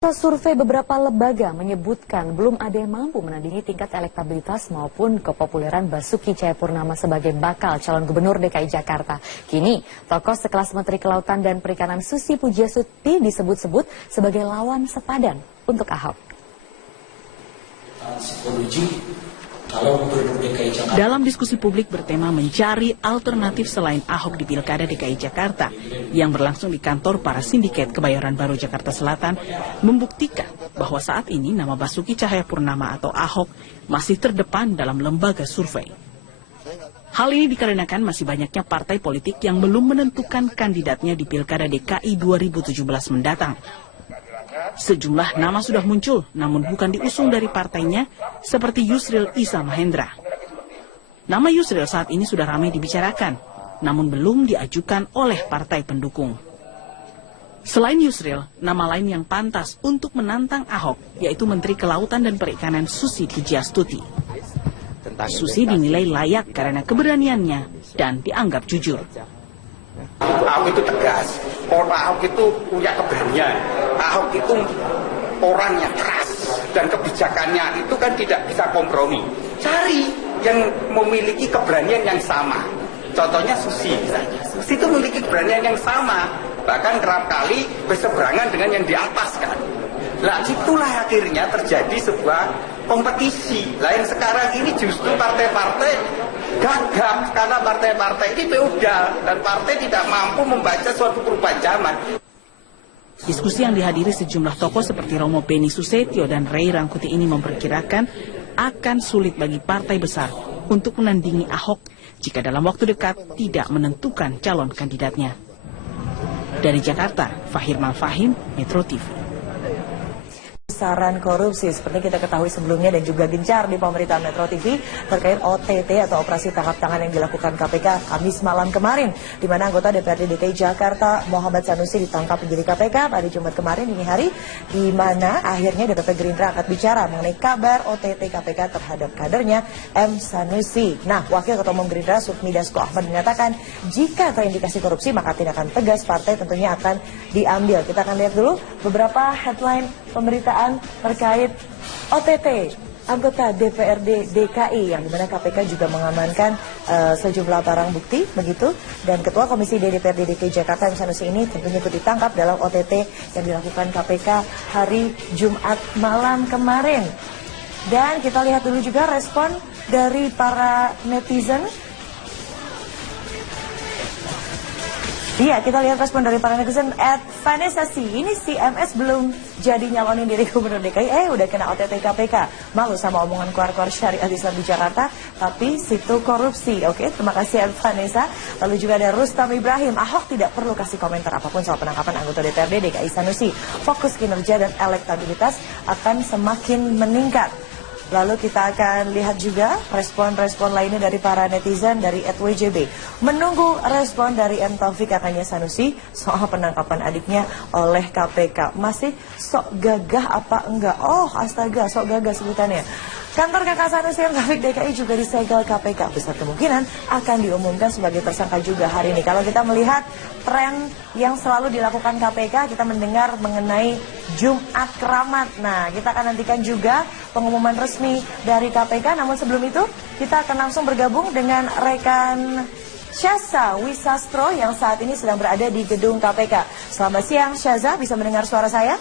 Survei beberapa lembaga menyebutkan belum ada yang mampu menandingi tingkat elektabilitas maupun kepopuleran Basuki Cahayapurnama sebagai bakal calon gubernur DKI Jakarta. Kini, tokoh sekelas Menteri Kelautan dan Perikanan Susi Pujiastuti disebut-sebut sebagai lawan sepadan untuk Ahok. Dalam diskusi publik bertema mencari alternatif selain Ahok di Pilkada DKI Jakarta yang berlangsung di kantor para sindiket Kebayoran Baru Jakarta Selatan membuktikan bahwa saat ini nama Basuki Cahayapurnama atau Ahok masih terdepan dalam lembaga survei. Hal ini dikarenakan masih banyaknya partai politik yang belum menentukan kandidatnya di Pilkada DKI 2017 mendatang. Sejumlah nama sudah muncul, namun bukan diusung dari partainya, seperti Yusril Iza Mahendra. Nama Yusril saat ini sudah ramai dibicarakan, namun belum diajukan oleh partai pendukung. Selain Yusril, nama lain yang pantas untuk menantang Ahok, yaitu Menteri Kelautan dan Perikanan Susi Pujiastuti. Susi dinilai layak karena keberaniannya dan dianggap jujur. Ahok itu tegas, Ahok itu punya keberanian, Ahok itu orangnya keras dan kebijakannya itu kan tidak bisa kompromi. Cari yang memiliki keberanian yang sama. Contohnya Susi misalnya. Susi itu memiliki keberanian yang sama, bahkan kerap kali berseberangan dengan yang di atas kan. Nah, itulah akhirnya terjadi sebuah kompetisi. Lain sekarang ini justru partai-partai gagap karena partai-partai ini feodal dan partai tidak mampu membaca suatu perubahan zaman. Diskusi yang dihadiri sejumlah tokoh seperti Romo Beni Susetio dan Ray Rangkuti ini memperkirakan akan sulit bagi partai besar untuk menandingi Ahok jika dalam waktu dekat tidak menentukan calon kandidatnya. Dari Jakarta, Fahir Malfahim, Metro TV. Besaran korupsi seperti kita ketahui sebelumnya dan juga gencar di pemerintahan Metro TV terkait OTT atau operasi tangkap tangan yang dilakukan KPK Kamis malam kemarin, di mana anggota DPRD DKI Jakarta Muhammad Sanusi ditangkap penyidik KPK pada Jumat kemarin dini hari, di mana akhirnya DPP Gerindra angkat bicara mengenai kabar OTT KPK terhadap kadernya M. Sanusi. Nah, Wakil Ketua Umum Gerindra Sufmi Dasko Ahmad menyatakan jika terindikasi korupsi maka tindakan tegas partai tentunya akan diambil. Kita akan lihat dulu beberapa headline pemberitaan terkait OTT anggota DPRD DKI yang dimana KPK juga mengamankan sejumlah barang bukti begitu, dan Ketua Komisi DPRD DKI Jakarta M. Sanusi ini tentunya ikut ditangkap dalam OTT yang dilakukan KPK hari Jumat malam kemarin. Dan kita lihat dulu juga respon dari para netizen. Iya, kita lihat respon dari para netizen. Vanessa C, ini si MS belum jadi nyalonin diri gubernur DKI, udah kena OTT KPK. Malu sama omongan keluar-keluar syariat Islam di Jakarta, tapi situ korupsi. Oke, terima kasih Vanessa. Lalu juga ada Rustam Ibrahim, Ahok tidak perlu kasih komentar apapun soal penangkapan anggota DPRD DKI Sanusi. Fokus kinerja dan elektabilitas akan semakin meningkat. Lalu kita akan lihat juga respon-respon lainnya dari para netizen dari @WJB. Menunggu respon dari M. Taufik katanya Sanusi soal penangkapan adiknya oleh KPK. Masih sok gagah apa enggak? Oh astaga, sok gagah sebutannya. Kantor kakak Sanusi M. Taufik DKI juga disegel KPK. Besar kemungkinan akan diumumkan sebagai tersangka juga hari ini. Kalau kita melihat tren yang selalu dilakukan KPK, kita mendengar mengenai Jumat Keramat. Nah, kita akan nantikan juga pengumuman resmi dari KPK. Namun sebelum itu, kita akan langsung bergabung dengan rekan Syaza Wisastro yang saat ini sedang berada di gedung KPK. Selamat siang, Syaza, bisa mendengar suara saya?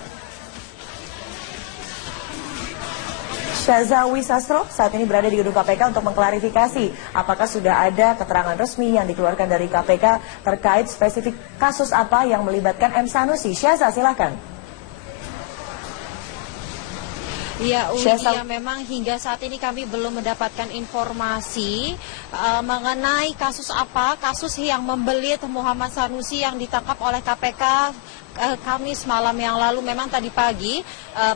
Syaza Wisastro saat ini berada di gedung KPK untuk mengklarifikasi apakah sudah ada keterangan resmi yang dikeluarkan dari KPK terkait spesifik kasus apa yang melibatkan M. Sanusi. Syaza, silakan. Ya, memang hingga saat ini kami belum mendapatkan informasi mengenai kasus apa, kasus yang membelit Muhammad Sanusi yang ditangkap oleh KPK Kamis malam yang lalu. Memang tadi pagi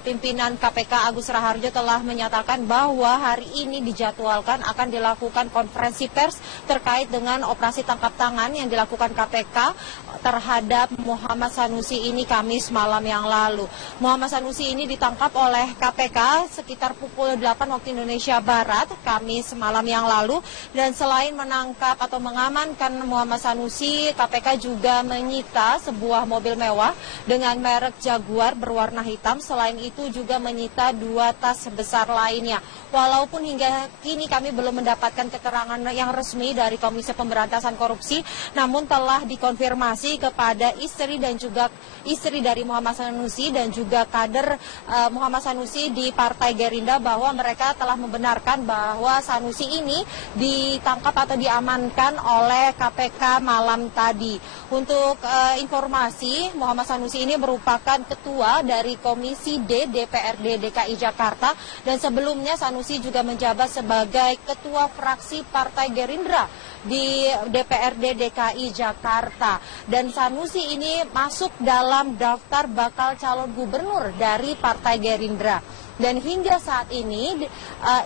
pimpinan KPK Agus Raharjo telah menyatakan bahwa hari ini dijadwalkan akan dilakukan konferensi pers terkait dengan operasi tangkap tangan yang dilakukan KPK terhadap Muhammad Sanusi ini Kamis malam yang lalu. Muhammad Sanusi ini ditangkap oleh KPK KPK sekitar pukul 8 waktu Indonesia Barat, Kamis malam yang lalu. Dan selain menangkap atau mengamankan Muhammad Sanusi, KPK juga menyita sebuah mobil mewah dengan merek Jaguar berwarna hitam. Selain itu juga menyita 2 tas besar lainnya. Walaupun hingga kini kami belum mendapatkan keterangan yang resmi dari Komisi Pemberantasan Korupsi, namun telah dikonfirmasi kepada istri dan juga istri dari Muhammad Sanusi dan juga kader Muhammad Sanusi di Partai Gerindra bahwa mereka telah membenarkan bahwa Sanusi ini ditangkap atau diamankan oleh KPK malam tadi. Untuk informasi, Muhammad Sanusi ini merupakan ketua dari Komisi D DPRD DKI Jakarta dan sebelumnya Sanusi juga menjabat sebagai ketua fraksi Partai Gerindra di DPRD DKI Jakarta. Dan Sanusi ini masuk dalam daftar bakal calon gubernur dari Partai Gerindra. Dan hingga saat ini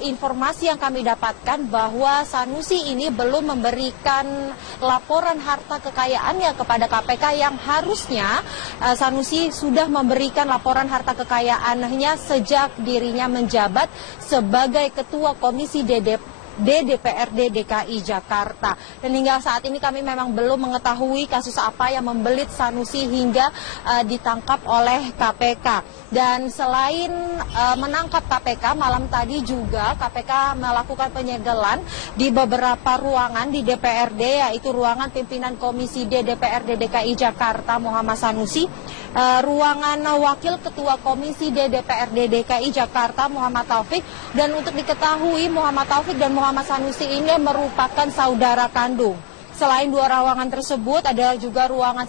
informasi yang kami dapatkan bahwa Sanusi ini belum memberikan laporan harta kekayaannya kepada KPK yang harusnya Sanusi sudah memberikan laporan harta kekayaannya sejak dirinya menjabat sebagai Ketua Komisi DPRD DKI Jakarta. Dan hingga saat ini kami memang belum mengetahui kasus apa yang membelit Sanusi hingga ditangkap oleh KPK. Dan selain menangkap KPK, malam tadi juga KPK melakukan penyegelan di beberapa ruangan di DPRD, yaitu ruangan pimpinan Komisi D DPRD DKI Jakarta Muhammad Sanusi, ruangan Wakil Ketua Komisi D DPRD DKI Jakarta Muhammad Taufik. Dan untuk diketahui Muhammad Taufik dan Muhammad Sanusi ini merupakan saudara kandung. Selain 2 ruangan tersebut, ada juga ruangan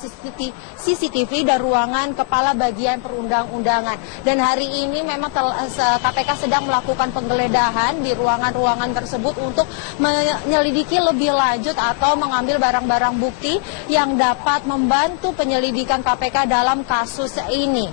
CCTV dan ruangan Kepala Bagian Perundang-undangan. Dan hari ini memang KPK sedang melakukan penggeledahan di ruangan-ruangan tersebut untuk menyelidiki lebih lanjut atau mengambil barang-barang bukti yang dapat membantu penyelidikan KPK dalam kasus ini.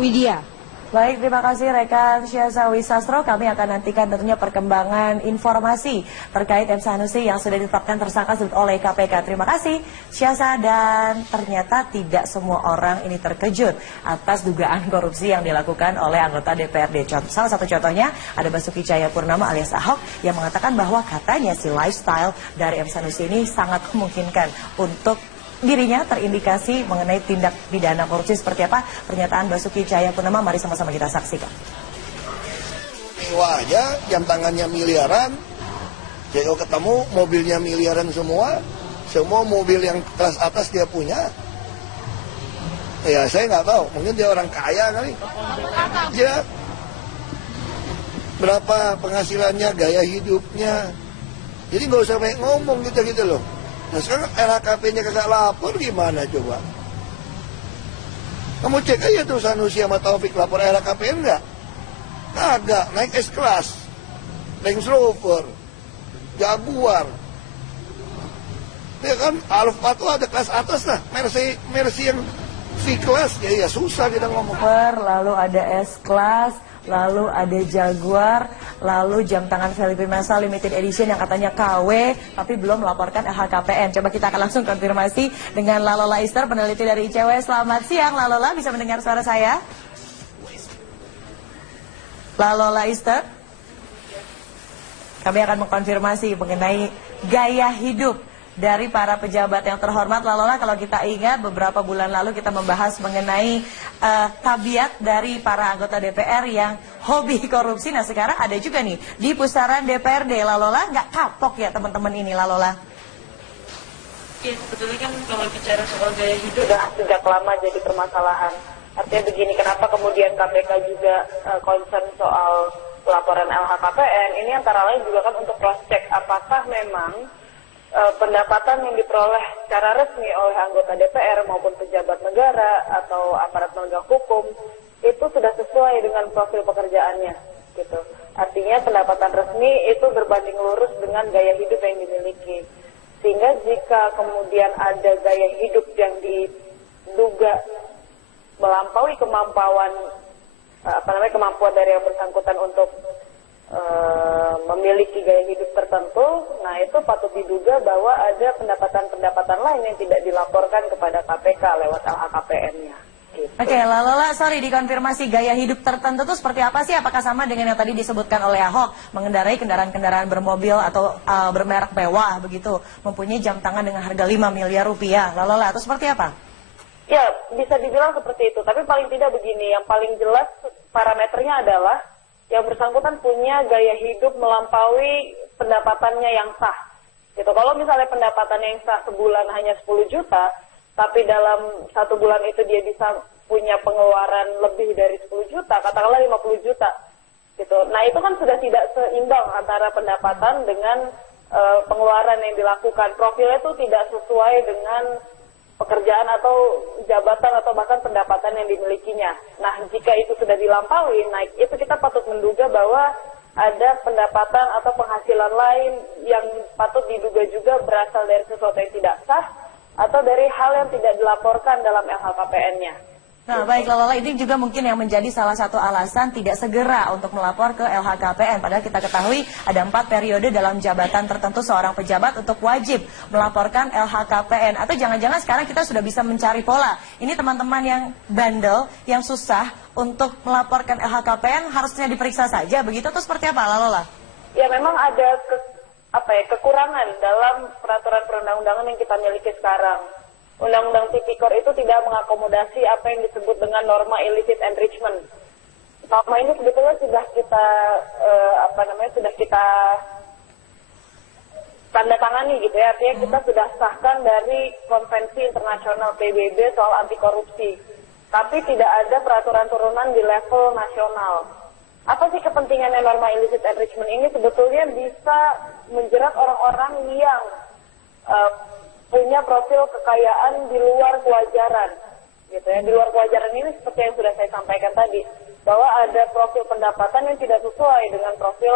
Widya. Baik, terima kasih rekan Syazawi Sastro. Kami akan nantikan tentunya perkembangan informasi terkait M. Sanusi yang sudah ditetapkan tersangka oleh KPK. Terima kasih Syaza. Dan ternyata tidak semua orang ini terkejut atas dugaan korupsi yang dilakukan oleh anggota DPRD. Salah satu contohnya ada Basuki Cahayapurnama alias Ahok yang mengatakan bahwa katanya si lifestyle dari M. Sanusi ini sangat memungkinkan untuk dirinya terindikasi mengenai tindak pidana korupsi. Seperti apa pernyataan Basuki Cahayapurnama? Mari sama-sama kita saksikan. Mewah aja, jam tangannya miliaran, CEO ketemu, mobilnya miliaran semua mobil yang kelas atas dia punya. Ya saya nggak tahu, mungkin dia orang kaya kali. Ya, berapa penghasilannya, gaya hidupnya. Jadi nggak usah banyak ngomong gitu loh. Nah sekarang LHKP-nya kagak lapor gimana coba? Kamu cek aja tuh Sanusi sama Taufik lapor LHKPN enggak? Kagak, naik S-Class, Range Rover, Jaguar. Ya kan, Alfa tuh ada kelas atas lah, Mercy yang V-Class, ya susah kita ngomong. Lalu ada S-Class, lalu ada Jaguar, lalu jam tangan Felipe Massa Limited Edition yang katanya KW, tapi belum melaporkan LHKPN. Coba kita akan langsung konfirmasi dengan Lalola Ister, peneliti dari ICW. Selamat siang Lalola, bisa mendengar suara saya? Lalola Ister, kami akan mengkonfirmasi mengenai gaya hidup dari para pejabat yang terhormat. Lalola, kalau kita ingat beberapa bulan lalu kita membahas mengenai tabiat dari para anggota DPR yang hobi korupsi. Nah sekarang ada juga nih di pusaran DPRD. Lalola, nggak kapok ya teman-teman ini Lalola? Iya, sebetulnya kan kalau bicara soal gaya hidup sudah sejak lama jadi permasalahan. Artinya begini, kenapa kemudian KPK juga concern soal laporan LHKPN? Ini antara lain juga kan untuk cross check apakah memang pendapatan yang diperoleh secara resmi oleh anggota DPR maupun pejabat negara atau aparat penegak hukum itu sudah sesuai dengan profil pekerjaannya, gitu. Artinya pendapatan resmi itu berbanding lurus dengan gaya hidup yang dimiliki. Sehingga jika kemudian ada gaya hidup yang diduga melampaui kemampuan dari yang bersangkutan untuk memiliki gaya hidup tertentu, nah itu patut diduga bahwa ada pendapatan-pendapatan lain yang tidak dilaporkan kepada KPK lewat LHKPN-nya. Oke, Lalola, sorry dikonfirmasi gaya hidup tertentu itu seperti apa sih? Apakah sama dengan yang tadi disebutkan oleh Ahok, mengendarai kendaraan-kendaraan bermobil atau bermerek mewah begitu, mempunyai jam tangan dengan harga 5 miliar rupiah? Lalola, itu seperti apa? Ya, bisa dibilang seperti itu. Tapi paling tidak begini, yang paling jelas parameternya adalah yang bersangkutan punya gaya hidup melampaui pendapatannya yang sah. Gitu. Kalau misalnya pendapatannya yang sah sebulan hanya 10 juta, tapi dalam 1 bulan itu dia bisa punya pengeluaran lebih dari 10 juta, katakanlah 50 juta. Gitu. Nah, itu kan sudah tidak seimbang antara pendapatan dengan pengeluaran yang dilakukan. Profilnya itu tidak sesuai dengan pekerjaan atau jabatan atau bahkan pendapatan yang dimilikinya. Nah, jika itu sudah dilampaui, naik itu kita patut menduga bahwa ada pendapatan atau penghasilan lain yang patut diduga juga berasal dari sesuatu yang tidak sah atau dari hal yang tidak dilaporkan dalam LHKPN-nya. Nah, baik Lalola, ini juga mungkin yang menjadi salah satu alasan tidak segera untuk melapor ke LHKPN. Padahal kita ketahui ada 4 periode dalam jabatan tertentu seorang pejabat untuk wajib melaporkan LHKPN. Atau jangan-jangan sekarang kita sudah bisa mencari pola. Ini teman-teman yang bandel, yang susah untuk melaporkan LHKPN harusnya diperiksa saja. Begitu tuh seperti apa Lalola? Ya, memang ada kekurangan dalam peraturan perundang-undangan yang kita miliki sekarang. Undang-undang Tipikor itu tidak mengakomodasi apa yang disebut dengan norma illicit enrichment. Norma ini sebetulnya sudah kita sudah kita tanda tangani gitu ya. Artinya kita sudah sahkan dari Konvensi Internasional PBB soal anti korupsi. Tapi tidak ada peraturan turunan di level nasional. Apa sih kepentingannya norma illicit enrichment ini? Sebetulnya bisa menjerat orang-orang yang punya profil kekayaan di luar kewajaran, gitu ya. Di luar kewajaran ini seperti yang sudah saya sampaikan tadi, bahwa ada profil pendapatan yang tidak sesuai dengan profil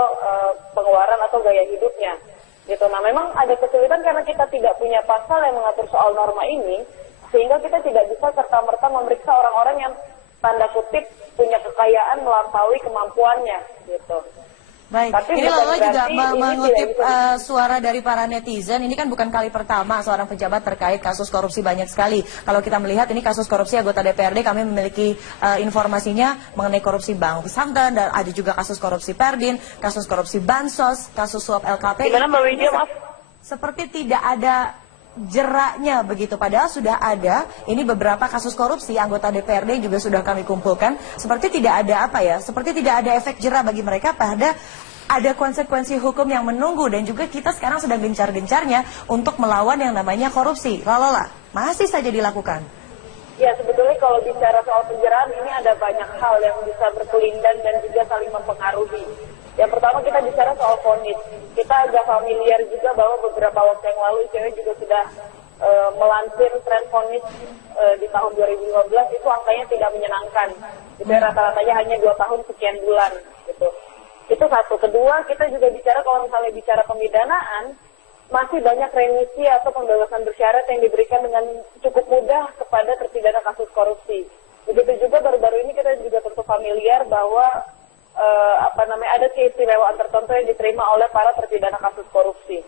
pengeluaran atau gaya hidupnya, gitu. Nah, memang ada kesulitan karena kita tidak punya pasal yang mengatur soal norma ini, sehingga kita tidak bisa serta-merta memeriksa orang-orang yang tanda kutip punya kekayaan melampaui kemampuannya, gitu. Baik, tapi ini Lalola juga ini mengutip suara dari para netizen. Ini kan bukan kali pertama seorang pejabat terkait kasus korupsi banyak sekali. Kalau kita melihat ini kasus korupsi anggota DPRD, kami memiliki informasinya mengenai korupsi Bank Pesantren, dan ada juga kasus korupsi Perdin, kasus korupsi Bansos, kasus suap LKP. Gimana Mbak Widya, Mas? Seperti tidak ada jeraknya begitu, padahal sudah ada ini beberapa kasus korupsi anggota DPRD juga sudah kami kumpulkan, seperti tidak ada seperti tidak ada efek jera bagi mereka, pada ada konsekuensi hukum yang menunggu, dan juga kita sekarang sedang gencar-gencarnya untuk melawan yang namanya korupsi. Lalola, masih saja dilakukan. Ya, sebetulnya kalau bicara soal penjeraan ini ada banyak hal yang bisa berkelindan dan juga saling mempengaruhi. Yang pertama kita bicara soal vonis. Kita agak familiar juga bahwa beberapa waktu yang lalu ICW juga sudah melansir tren vonis di tahun 2015 itu angkanya tidak menyenangkan. Itu rata-ratanya hanya 2 tahun sekian bulan gitu. Itu satu. Kedua, kita juga bicara kalau misalnya bicara pemidanaan, masih banyak remisi atau pembebasan bersyarat yang diberikan dengan cukup mudah kepada terpidana kasus korupsi. Begitu juga baru-baru ini kita juga tentu familiar bahwa ada keistimewaan tertentu yang diterima oleh para terpidana kasus korupsi.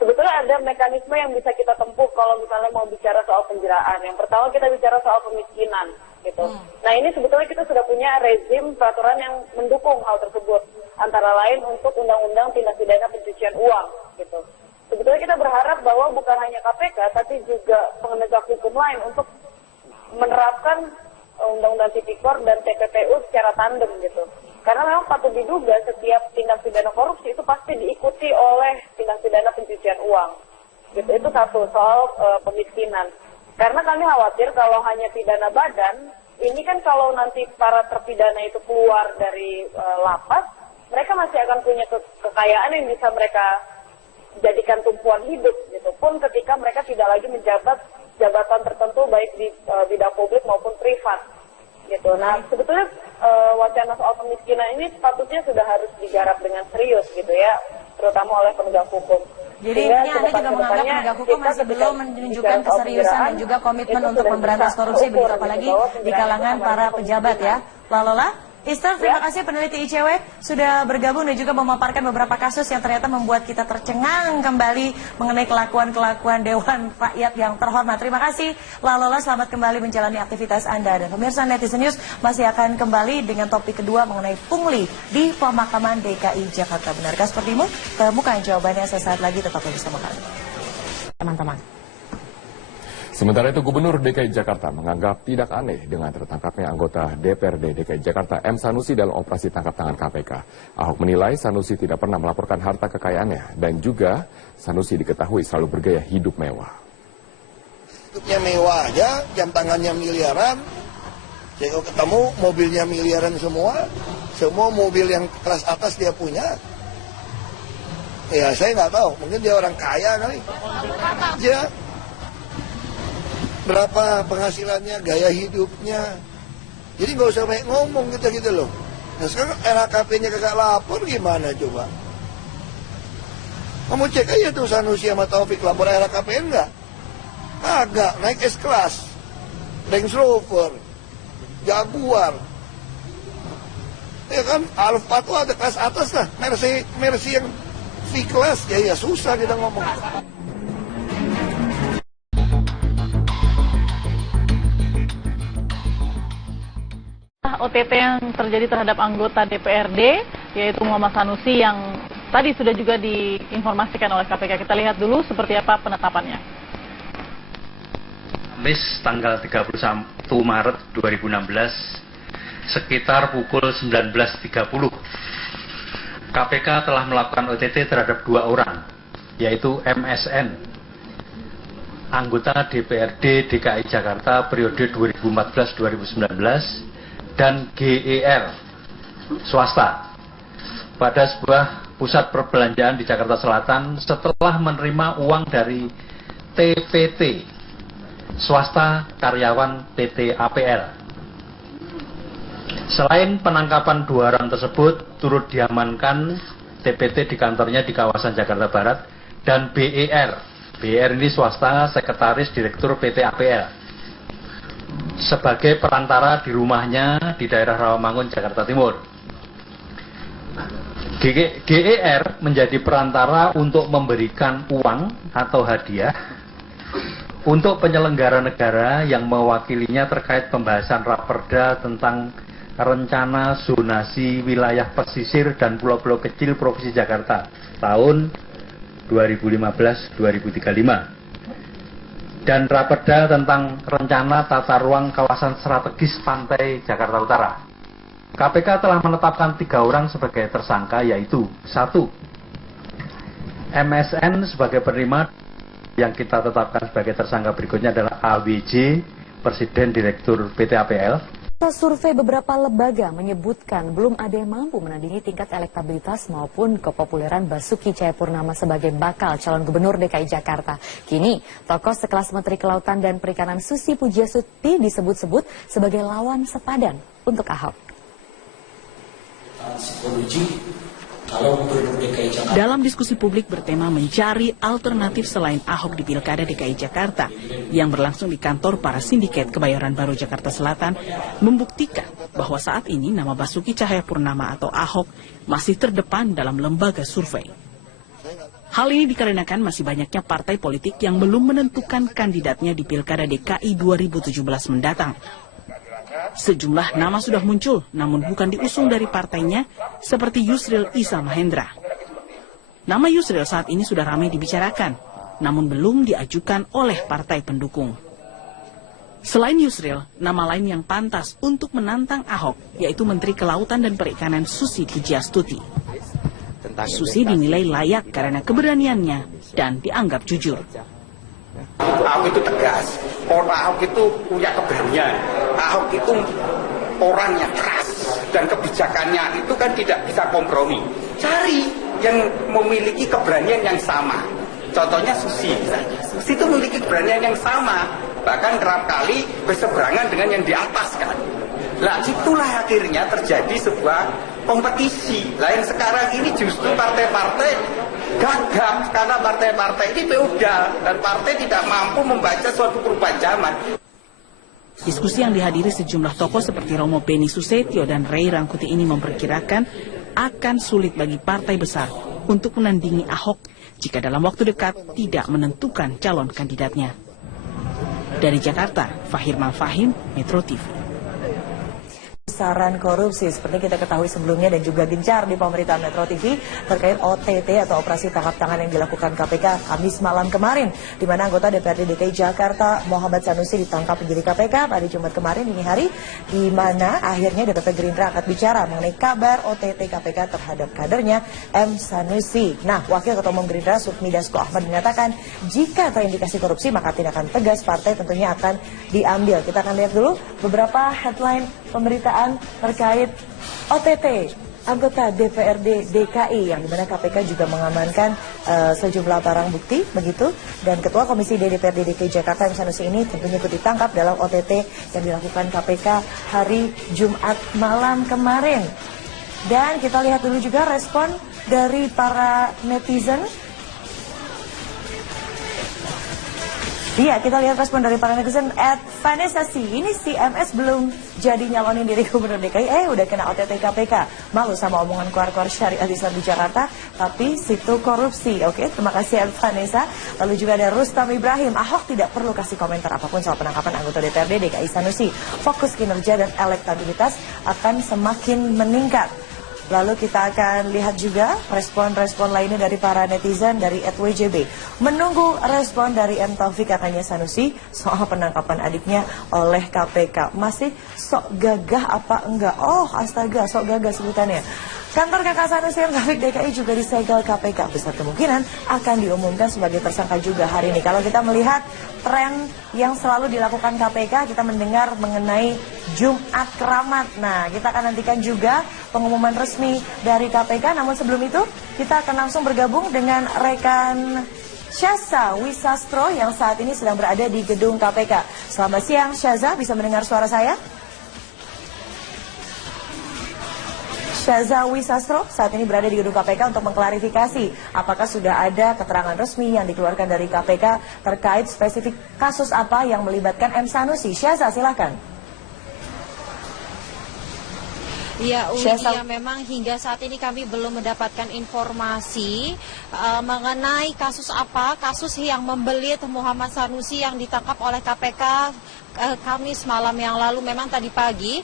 Sebetulnya ada mekanisme yang bisa kita tempuh kalau misalnya mau bicara soal penjeraan. Yang pertama kita bicara soal pemiskinan, gitu. Nah, ini sebetulnya kita sudah punya rezim peraturan yang mendukung hal tersebut. Antara lain untuk undang-undang tindak pidana pencucian uang, gitu. Sebetulnya kita berharap bahwa bukan hanya KPK, tapi juga penegak hukum lain untuk menerapkan undang-undang Tipikor dan TPPU secara tandem, gitu. Karena memang patut diduga setiap tindak pidana korupsi itu pasti diikuti oleh tindak pidana pencucian uang. Gitu. Itu satu, soal pemiskinan. Karena kami khawatir kalau hanya pidana badan, ini kan kalau nanti para terpidana itu keluar dari lapas, mereka masih akan punya kekayaan yang bisa mereka jadikan tumpuan hidup, gitu. Pun ketika mereka tidak lagi menjabat jabatan tertentu baik di bidang publik maupun privat. Gitu. Nah, sebetulnya wacana soal pemiskinan ini sepatutnya sudah harus digarap dengan serius gitu ya, terutama oleh penegak hukum. Jadi ini Anda juga menganggap penegak hukum masih belum menunjukkan keseriusan dan juga komitmen untuk memberantas korupsi, begitu apalagi di kalangan para pejabat ya, Lalola? Ister, terima kasih peneliti ICW sudah bergabung dan juga memaparkan beberapa kasus yang ternyata membuat kita tercengang kembali mengenai kelakuan-kelakuan Dewan Rakyat yang terhormat. Terima kasih, Lalola, selamat kembali menjalani aktivitas Anda. Dan pemirsa Netizen News masih akan kembali dengan topik kedua mengenai pungli di Pemakaman DKI Jakarta. Benarkah sepertimu? Temukan jawabannya sesaat lagi, tetap bersama kami. Teman-teman. Sementara itu, Gubernur DKI Jakarta menganggap tidak aneh dengan tertangkapnya anggota DPRD DKI Jakarta M. Sanusi dalam operasi tangkap tangan KPK. Ahok menilai Sanusi tidak pernah melaporkan harta kekayaannya dan juga Sanusi diketahui selalu bergaya hidup mewah. Hidupnya mewah aja, jam tangannya miliaran, saya ketemu mobilnya miliaran semua mobil yang kelas atas dia punya. Ya saya nggak tahu, mungkin dia orang kaya kali. Ya. Berapa penghasilannya, gaya hidupnya. Jadi nggak usah banyak ngomong kita gitu loh. Nah sekarang LHKP-nya kagak lapor gimana coba? Kamu cek aja tuh Sanusi sama Taufik lapor LHKP enggak? Kagak, naik S-Class, Range Rover, Jaguar. Ya kan, Alfa tuh ada kelas atas lah. Mercy yang V-Class, ya susah kita ngomong. OTT yang terjadi terhadap anggota DPRD, yaitu Muhammad Sanusi yang tadi sudah juga diinformasikan oleh KPK. Kita lihat dulu seperti apa penetapannya. Kamis tanggal 31 Maret 2016, sekitar pukul 19.30, KPK telah melakukan OTT terhadap 2 orang, yaitu MSN, anggota DPRD DKI Jakarta periode 2014-2019, dan GER, swasta, pada sebuah pusat perbelanjaan di Jakarta Selatan setelah menerima uang dari TPT, swasta karyawan PT APL. Selain penangkapan 2 orang tersebut, turut diamankan TPT di kantornya di kawasan Jakarta Barat, dan BER. BER ini swasta, sekretaris direktur PT APL, sebagai perantara di rumahnya di daerah Rawamangun, Jakarta Timur. GER menjadi perantara untuk memberikan uang atau hadiah untuk penyelenggara negara yang mewakilinya terkait pembahasan Raperda tentang rencana zonasi wilayah pesisir dan pulau-pulau kecil Provinsi Jakarta tahun 2015-2035. Dan Raperda tentang rencana tata ruang kawasan strategis pantai Jakarta Utara. KPK telah menetapkan 3 orang sebagai tersangka, yaitu 1. MSN sebagai penerima, yang kita tetapkan sebagai tersangka berikutnya adalah AWJ, Presiden Direktur PT APL. Survei beberapa lembaga menyebutkan belum ada yang mampu menandingi tingkat elektabilitas maupun kepopuleran Basuki Cahayapurnama sebagai bakal calon gubernur DKI Jakarta. Kini, tokoh sekelas Menteri Kelautan dan Perikanan Susi Pujiastuti disebut-sebut sebagai lawan sepadan untuk Ahok. Dalam diskusi publik bertema mencari alternatif selain Ahok di Pilkada DKI Jakarta yang berlangsung di kantor para sindiket Kebayoran Baru Jakarta Selatan membuktikan bahwa saat ini nama Basuki Cahayapurnama atau Ahok masih terdepan dalam lembaga survei. Hal ini dikarenakan masih banyaknya partai politik yang belum menentukan kandidatnya di Pilkada DKI 2017 mendatang. Sejumlah nama sudah muncul, namun bukan diusung dari partainya, seperti Yusril Iza Mahendra. Nama Yusril saat ini sudah ramai dibicarakan, namun belum diajukan oleh partai pendukung. Selain Yusril, nama lain yang pantas untuk menantang Ahok, yaitu Menteri Kelautan dan Perikanan Susi Pujiastuti. Susi dinilai layak karena keberaniannya dan dianggap jujur. Ahok itu tegas, Ahok itu punya keberanian, Ahok itu orangnya keras dan kebijakannya itu kan tidak bisa kompromi. Cari yang memiliki keberanian yang sama. Contohnya Susi misalnya. Susi itu memiliki keberanian yang sama, bahkan kerap kali berseberangan dengan yang di atas kan. Lah itulah akhirnya terjadi sebuah kompetisi. Lain sekarang ini justru partai-partai gagap karena partai-partai ini feodal dan partai tidak mampu membaca suatu perubahan zaman. Diskusi yang dihadiri sejumlah tokoh seperti Romo Beni Susetio dan Ray Rangkuti ini memperkirakan akan sulit bagi partai besar untuk menandingi Ahok jika dalam waktu dekat tidak menentukan calon kandidatnya. Dari Jakarta, Fahir Malfahim, Metro TV. Besaran korupsi seperti kita ketahui sebelumnya dan juga gencar di pemberitaan Metro TV terkait OTT atau operasi tangkap tangan yang dilakukan KPK Kamis malam kemarin, di mana anggota DPRD DKI Jakarta Muhammad Sanusi ditangkap penyidik KPK pada Jumat kemarin dini hari, di mana akhirnya DPP Gerindra angkat bicara mengenai kabar OTT KPK terhadap kadernya M. Sanusi. Nah, Wakil Ketua Umum Gerindra Sufmi Dasko Ahmad mengatakan jika terindikasi korupsi maka tindakan tegas partai tentunya akan diambil. Kita akan lihat dulu beberapa headline pemberitaan terkait OTT anggota DPRD DKI yang dimana KPK juga mengamankan sejumlah barang bukti begitu, dan Ketua Komisi D DPRD DKI Jakarta M. Sanusi ini tentunya ikut ditangkap dalam OTT yang dilakukan KPK hari Jumat malam kemarin. Dan kita lihat dulu juga respon dari para netizen. Iya, kita lihat respon dari para netizen. Vanessa sih, ini si MS belum jadi nyalonin diri gubernur DKI, udah kena OTT KPK. Malu sama omongan keluar-keluar syariat Islam di Jakarta, tapi situ korupsi. Oke, terima kasih Vanessa. Lalu juga ada Rustam Ibrahim. Ahok tidak perlu kasih komentar apapun soal penangkapan anggota DPRD DKI Sanusi. Fokus kinerja dan elektabilitas akan semakin meningkat. Lalu kita akan lihat juga respon-respon lainnya dari para netizen dari @WJB. Menunggu respon dari M. Taufik katanya Sanusi soal penangkapan adiknya oleh KPK. Masih sok gagah apa enggak? Oh astaga, sok gagah sebutannya. Kantor kakak Sanusi M. Taufik DKI juga disegel KPK. Besar kemungkinan akan diumumkan sebagai tersangka juga hari ini. Kalau kita melihat tren yang selalu dilakukan KPK, kita mendengar mengenai Jumat Keramat. Nah, kita akan nantikan juga pengumuman resmi dari KPK. Namun sebelum itu, kita akan langsung bergabung dengan rekan Syaza Wisastro yang saat ini sedang berada di gedung KPK. Selamat siang, Syaza. Bisa mendengar suara saya? Syaza Wisastro saat ini berada di gedung KPK untuk mengklarifikasi apakah sudah ada keterangan resmi yang dikeluarkan dari KPK terkait spesifik kasus apa yang melibatkan M. Sanusi. Syaza, silakan. Ya, memang hingga saat ini kami belum mendapatkan informasi mengenai kasus apa, kasus yang membelit Muhammad Sanusi yang ditangkap oleh KPK Kamis malam yang lalu. Memang tadi pagi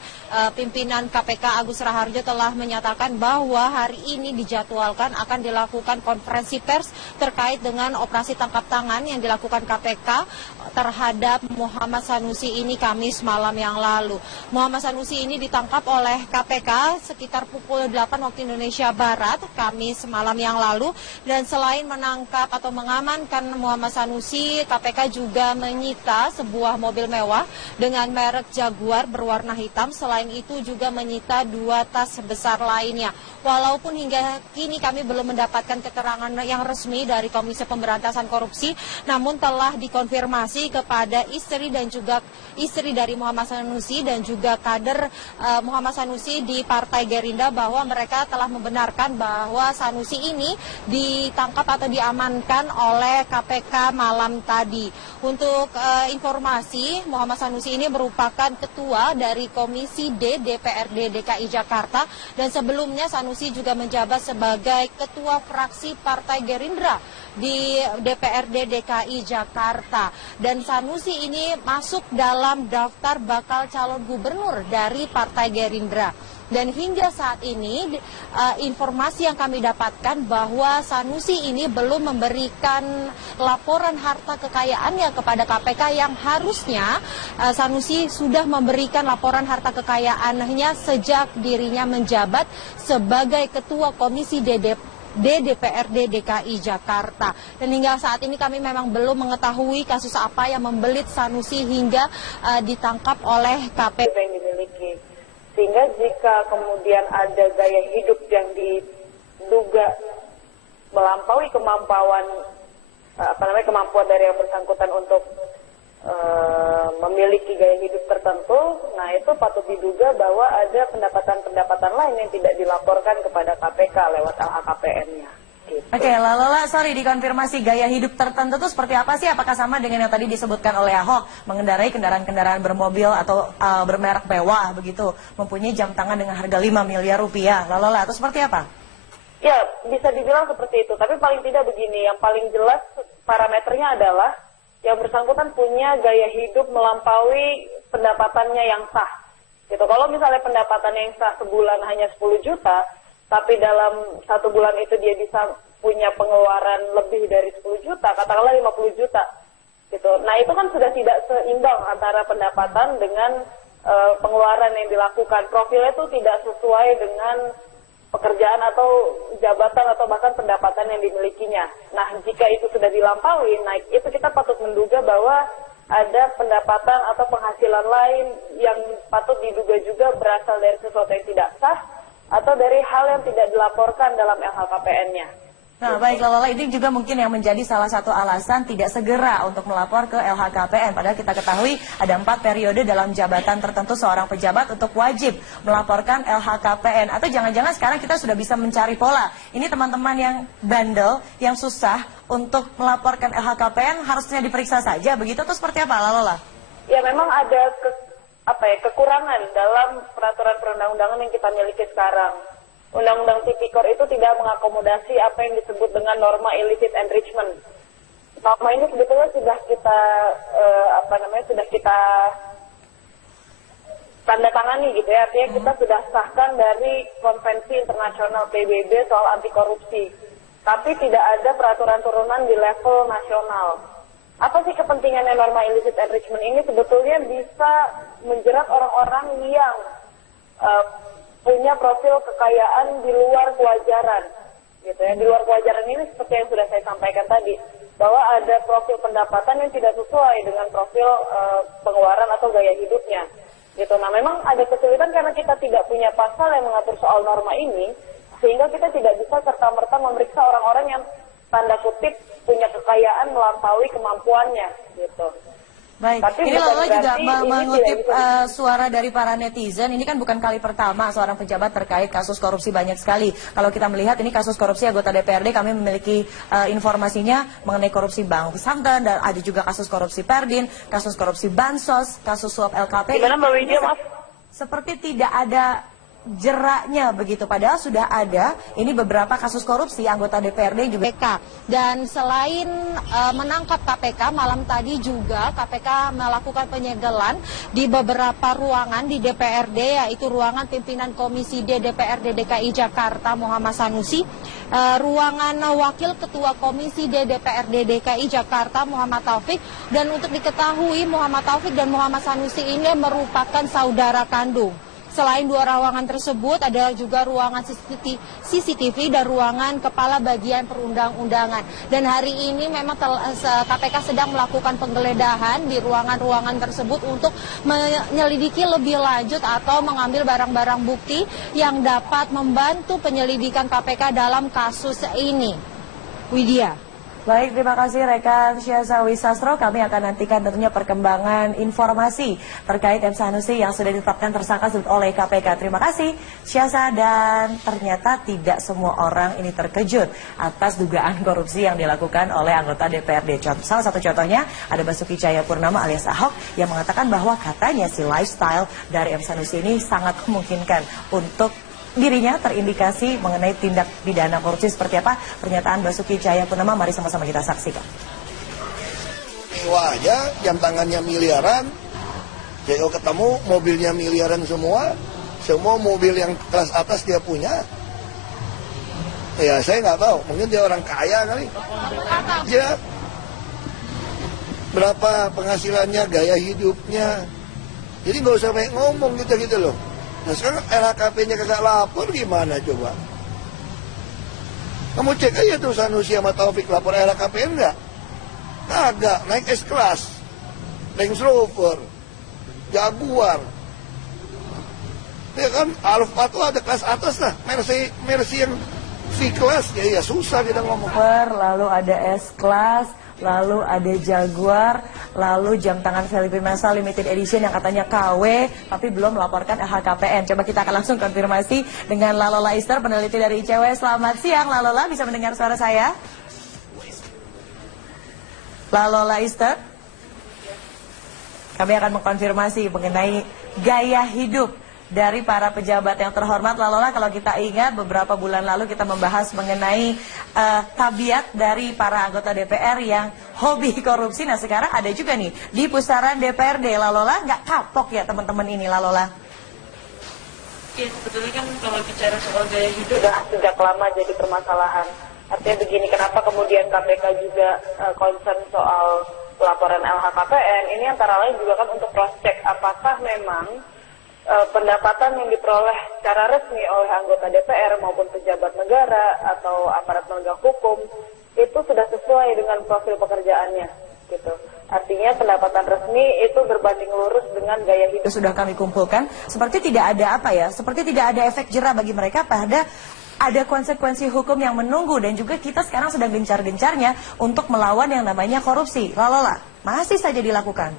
pimpinan KPK Agus Raharjo telah menyatakan bahwa hari ini dijadwalkan akan dilakukan konferensi pers terkait dengan operasi tangkap tangan yang dilakukan KPK terhadap Muhammad Sanusi ini Kamis malam yang lalu. Muhammad Sanusi ini ditangkap oleh KPK sekitar pukul 8 waktu Indonesia Barat Kamis malam yang lalu, dan selain menangkap atau mengamankan Muhammad Sanusi, KPK juga menyita sebuah mobil mewah dengan merek Jaguar berwarna hitam. Selain itu juga menyita 2 tas besar lainnya. Walaupun hingga kini kami belum mendapatkan keterangan yang resmi dari Komisi Pemberantasan Korupsi, namun telah dikonfirmasi kepada istri dan juga istri dari Muhammad Sanusi dan juga kader Muhammad Sanusi di Partai Gerindra bahwa mereka telah membenarkan bahwa Sanusi ini ditangkap atau diamankan oleh KPK malam tadi. Untuk informasi, Muhammad Sanusi ini merupakan ketua dari Komisi D DPRD DKI Jakarta, dan sebelumnya Sanusi juga menjabat sebagai ketua fraksi Partai Gerindra di DPRD DKI Jakarta. Dan Sanusi ini masuk dalam daftar bakal calon gubernur dari Partai Gerindra. Dan hingga saat ini informasi yang kami dapatkan bahwa Sanusi ini belum memberikan laporan harta kekayaannya kepada KPK yang harusnya Sanusi sudah memberikan laporan harta kekayaannya sejak dirinya menjabat sebagai Ketua Komisi DPRD DKI Jakarta. Dan hingga saat ini kami memang belum mengetahui kasus apa yang membelit Sanusi hingga ditangkap oleh KPK yang dimiliki. Sehingga jika kemudian ada gaya hidup yang diduga melampaui kemampuan dari yang bersangkutan untuk memiliki gaya hidup tertentu, nah itu patut diduga bahwa ada pendapatan-pendapatan lain yang tidak dilaporkan kepada KPK lewat LHKPN-nya. Gitu. Oke, Lalola, sorry, dikonfirmasi gaya hidup tertentu itu seperti apa sih? Apakah sama dengan yang tadi disebutkan oleh Ahok, mengendarai kendaraan-kendaraan bermobil atau bermerek mewah begitu, mempunyai jam tangan dengan harga 5 miliar rupiah, Lalola, atau seperti apa? Ya, bisa dibilang seperti itu, tapi paling tidak begini, yang paling jelas parameternya adalah yang bersangkutan punya gaya hidup melampaui pendapatannya yang sah. Gitu. Kalau misalnya pendapatannya yang sah sebulan hanya 10 juta, tapi dalam 1 bulan itu dia bisa punya pengeluaran lebih dari 10 juta, katakanlah 50 juta. Gitu. Nah itu kan sudah tidak seimbang antara pendapatan dengan pengeluaran yang dilakukan. Profilnya itu tidak sesuai dengan pekerjaan atau jabatan atau bahkan pendapatan yang dimilikinya. Nah jika itu sudah dilampaui, nah itu kita patut menduga bahwa ada pendapatan atau penghasilan lain yang patut diduga juga berasal dari sesuatu yang tidak sah atau dari hal yang tidak dilaporkan dalam LHKPN-nya. Nah, baik, Lalola, ini juga mungkin yang menjadi salah satu alasan tidak segera untuk melapor ke LHKPN. Padahal kita ketahui ada 4 periode dalam jabatan tertentu seorang pejabat untuk wajib melaporkan LHKPN. Atau jangan-jangan sekarang kita sudah bisa mencari pola. Ini teman-teman yang bandel, yang susah untuk melaporkan LHKPN harusnya diperiksa saja, begitu atau seperti apa, Lalola? Ya, memang ada kekurangan dalam peraturan perundang-undangan yang kita miliki sekarang. Undang-undang Tipikor itu tidak mengakomodasi apa yang disebut dengan norma illicit enrichment. Norma ini sebetulnya sudah kita sudah kita tanda tangani gitu ya, artinya kita sudah sahkan dari Konvensi Internasional PBB soal anti korupsi. Tapi tidak ada peraturan turunan di level nasional. Apa sih kepentingannya norma illicit enrichment ini? Sebetulnya bisa menjerat orang-orang yang punya profil kekayaan di luar kewajaran, gitu ya. Di luar kewajaran ini seperti yang sudah saya sampaikan tadi, bahwa ada profil pendapatan yang tidak sesuai dengan profil pengeluaran atau gaya hidupnya, gitu. Nah, memang ada kesulitan karena kita tidak punya pasal yang mengatur soal norma ini, sehingga kita tidak bisa serta-merta memeriksa orang-orang yang tanda kutip punya kekayaan melampaui kemampuannya, gitu. Baik, tapi ini Lalola juga mengutip suara dari para netizen. Ini kan bukan kali pertama seorang pejabat terkait kasus korupsi, banyak sekali. Kalau kita melihat ini kasus korupsi anggota DPRD, kami memiliki informasinya mengenai korupsi bank pesantren, dan ada juga kasus korupsi Perdin, kasus korupsi Bansos, kasus suap LKP. Gimana Mbak Widya, Mas? Seperti tidak ada jeraknya begitu, padahal sudah ada ini beberapa kasus korupsi anggota DPRD juga. Dan selain menangkap KPK, malam tadi juga KPK melakukan penyegelan di beberapa ruangan di DPRD, yaitu ruangan pimpinan Komisi D DPRD DKI Jakarta Muhammad Sanusi, ruangan Wakil Ketua Komisi D DPRD DKI Jakarta Muhammad Taufik. Dan untuk diketahui Muhammad Taufik dan Muhammad Sanusi ini merupakan saudara kandung. Selain 2 ruangan tersebut, ada juga ruangan CCTV dan ruangan Kepala Bagian Perundang-undangan. Dan hari ini memang KPK sedang melakukan penggeledahan di ruangan-ruangan tersebut untuk menyelidiki lebih lanjut atau mengambil barang-barang bukti yang dapat membantu penyelidikan KPK dalam kasus ini. Widya. Baik, terima kasih rekan Syaza Wisastro. Kami akan nantikan tentunya perkembangan informasi terkait M. Sanusi yang sudah ditetapkan tersangka oleh KPK. Terima kasih Syaza, dan ternyata tidak semua orang ini terkejut atas dugaan korupsi yang dilakukan oleh anggota DPRD. Salah satu contohnya ada Basuki Cahayapurnama alias Ahok yang mengatakan bahwa katanya si lifestyle dari M. Sanusi ini sangat memungkinkan untuk dirinya terindikasi mengenai tindak pidana korupsi. Seperti apa pernyataan Basuki Cahayapurnama? Mari sama-sama kita saksikan. Mewah aja, jam tangannya miliaran, CEO ketemu mobilnya miliaran semua mobil yang kelas atas dia punya. Ya saya nggak tahu, mungkin dia orang kaya kali. Ya, berapa penghasilannya, gaya hidupnya. Jadi nggak usah banyak ngomong gitu loh. Nah sekarang LHKP-nya kagak lapor, gimana coba? Kamu cek aja tuh Sanusi sama Taufik lapor LHKPN enggak? Kagak, naik S-Class, Range Rover, Jaguar. Ya kan, Alfa tuh ada kelas atas lah, Mercy yang V-Class, ya susah kita ngomong. Lalu ada S-Class, lalu ada Jaguar, lalu jam tangan Felipe Massa limited edition yang katanya KW tapi belum melaporkan LHKPN. Coba kita akan langsung konfirmasi dengan Lalola Ister, peneliti dari ICW. Selamat siang Lalola, bisa mendengar suara saya? Lalola Ister, kami akan mengkonfirmasi mengenai gaya hidup dari para pejabat yang terhormat. Lalola, kalau kita ingat beberapa bulan lalu kita membahas mengenai tabiat dari para anggota DPR yang hobi korupsi. Nah sekarang ada juga nih di pusaran DPRD. Lalola, nggak kapok ya teman-teman ini Lalola? Ya sebetulnya kan kalau bicara soal gaya hidup sudah sejak lama jadi permasalahan. Artinya begini, kenapa kemudian KPK juga concern soal laporan LHKPN? Ini antara lain juga kan untuk cross check apakah memang pendapatan yang diperoleh secara resmi oleh anggota DPR maupun pejabat negara atau aparat penegak hukum itu sudah sesuai dengan profil pekerjaannya, gitu. Artinya pendapatan resmi itu berbanding lurus dengan gaya hidup. Sudah kami kumpulkan, seperti tidak ada apa ya, seperti tidak ada efek jera bagi mereka pada ada konsekuensi hukum yang menunggu, dan juga kita sekarang sedang gencar-gencarnya untuk melawan yang namanya korupsi. Lalola, masih saja dilakukan.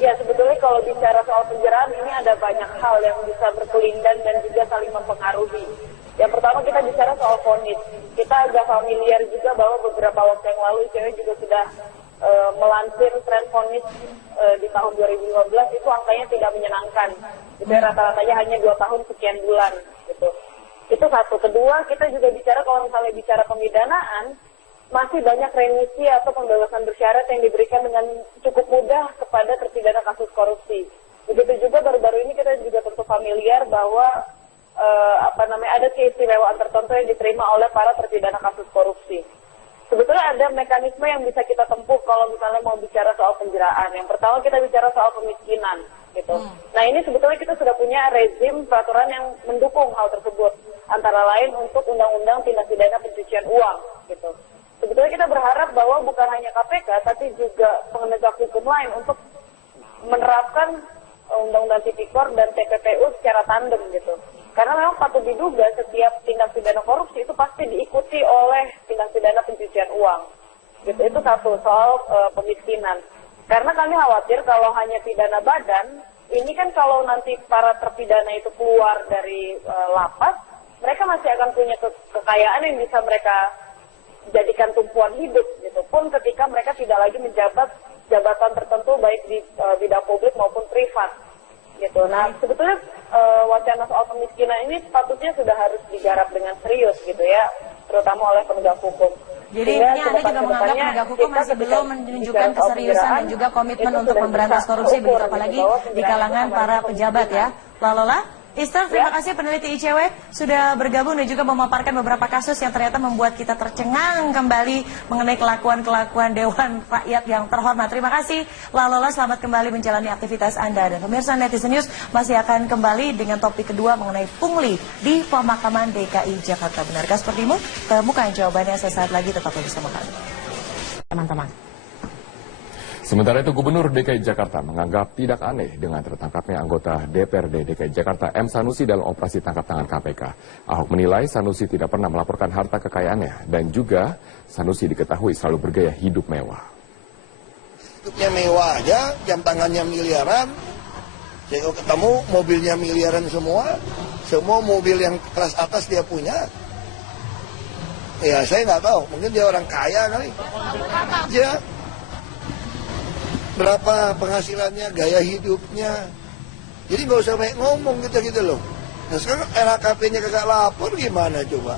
Ya, sebetulnya kalau bicara soal penjeraan ini ada banyak hal yang bisa berkelindan dan juga saling mempengaruhi. Yang pertama kita bicara soal vonis. Kita agak familiar juga bahwa beberapa waktu yang lalu ICW juga sudah melansir tren vonis di tahun 2015 itu angkanya tidak menyenangkan. Itu rata-ratanya hanya 2 tahun sekian bulan gitu. Itu satu. Kedua, kita juga bicara kalau misalnya bicara pemidanaan, masih banyak remisi atau pembebasan bersyarat yang diberikan dengan cukup mudah kepada terpidana kasus korupsi. Begitu juga baru-baru ini kita juga tentu familiar bahwa ada keistimewaan tertentu yang diterima oleh para terpidana kasus korupsi. Sebetulnya ada mekanisme yang bisa kita tempuh kalau misalnya mau bicara soal penjeraan. Yang pertama kita bicara soal pemiskinan, gitu. Nah ini sebetulnya kita sudah punya rezim peraturan yang mendukung hal tersebut. Antara lain untuk undang-undang tindak pidana pencucian uang, gitu. Sebetulnya kita berharap bahwa bukan hanya KPK, tapi juga penegak hukum lain untuk menerapkan Undang-Undang Tipikor dan TPPU secara tandem gitu. Karena memang patut diduga setiap tindak pidana korupsi itu pasti diikuti oleh tindak pidana pencucian uang. Gitu. Itu satu soal pemiskinan. Karena kami khawatir kalau hanya pidana badan, ini kan kalau nanti para terpidana itu keluar dari lapas, mereka masih akan punya kekayaan yang bisa mereka jadikan tumpuan hidup gitu pun ketika mereka tidak lagi menjabat jabatan tertentu baik di bidang publik maupun privat gitu. Nah sebetulnya wacana soal kemiskinan ini sepatutnya sudah harus digarap dengan serius gitu ya, terutama oleh penegak hukum. Jadi ini Anda juga menganggap penegak hukum masih belum menunjukkan keseriusan dan juga komitmen untuk memberantas korupsi, begitu apalagi di kalangan para pejabat ya. Lalola Ister, terima kasih peneliti ICW sudah bergabung dan juga memaparkan beberapa kasus yang ternyata membuat kita tercengang kembali mengenai kelakuan-kelakuan Dewan Rakyat yang terhormat. Terima kasih Lalola, selamat kembali menjalani aktivitas Anda. Dan pemirsa Netizen News masih akan kembali dengan topik kedua mengenai pungli di pemakaman DKI Jakarta. Benarkah sepertimu? Temukan jawabannya sesaat lagi, tetaplah bersama kami. Teman-teman. Sementara itu Gubernur DKI Jakarta menganggap tidak aneh dengan tertangkapnya anggota DPRD DKI Jakarta M. Sanusi dalam operasi tangkap tangan KPK. Ahok menilai Sanusi tidak pernah melaporkan harta kekayaannya dan juga Sanusi diketahui selalu bergaya hidup mewah. Hidupnya mewah aja, jam tangannya miliaran, CEO ketemu mobilnya miliaran semua mobil yang kelas atas dia punya. Ya saya nggak tahu, mungkin dia orang kaya kali. Ya. Berapa penghasilannya, gaya hidupnya. Jadi nggak usah banyak ngomong gitu loh. Nah sekarang LHKP-nya kagak lapor gimana coba?